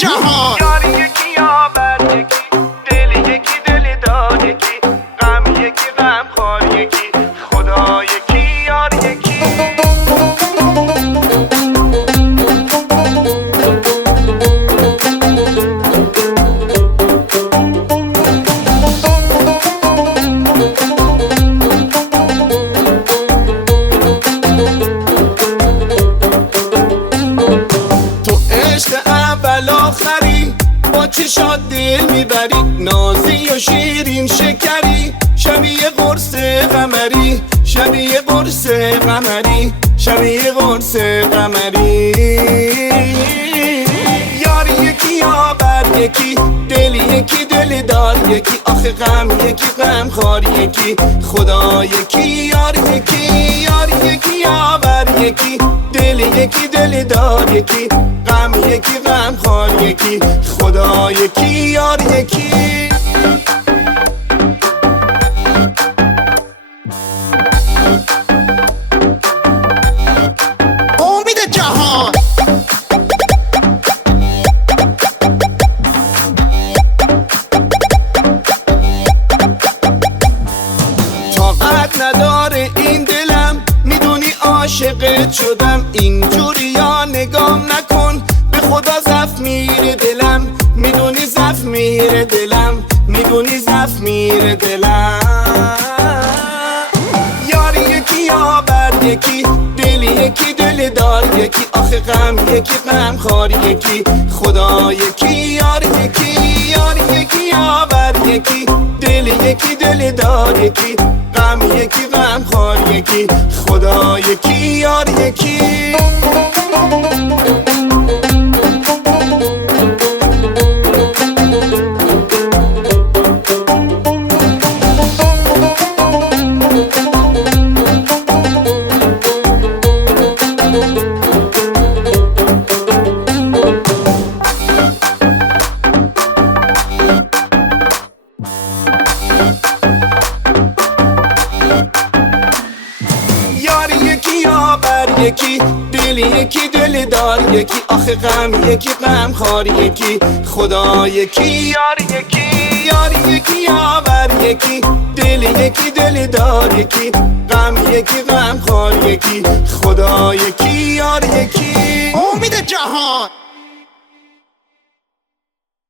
جهان. یار یکی یاور یکی، دل یکی دل دار یکی، غم یکی غم خوار یکی، خدا یکی یار یکی. با چشات دل میبری، نازی و شیرین شکری، شبیه قرص قمری، شبیه قرص قمری، شبیه قرص قمری. یار یکی یاور یکی، دل یکی دل دار یکی، آخه غم یکی غم خوار یکی، خدا یکی یار یکی. یار یکی یاور یکی، دل یکی دل دار یکی، غم یکی غم خوار یکی، خدا یکی یار یکی. امید جهان. طاقت نداره این دلم، میدونی عاشقت شدم، اینجوری یا نگام نکن، به خدا زف میره دلم، میدونی زف میره دلم، میدونی زف میره دلم. یار یکی یاور یکی، دل یکی دل دار یکی، آخه غم یکی غم خوار یکی، خدا یکی یار یکی. یار یکی یاور یکی، دل یکی دل دار یکی، غم یکی غم خوار یکی، خدا یکی یار یکی. یار یکی یاور یکی، دل یکی دل دار یکی، آخه غم یکی غم خوار یکی، خدا یکی یار یکی. یار یکی یاور یکی، دل یکی دل دار یکی، غم یکی غم خوار یکی، خدا یکی یار یکی. امید جهان.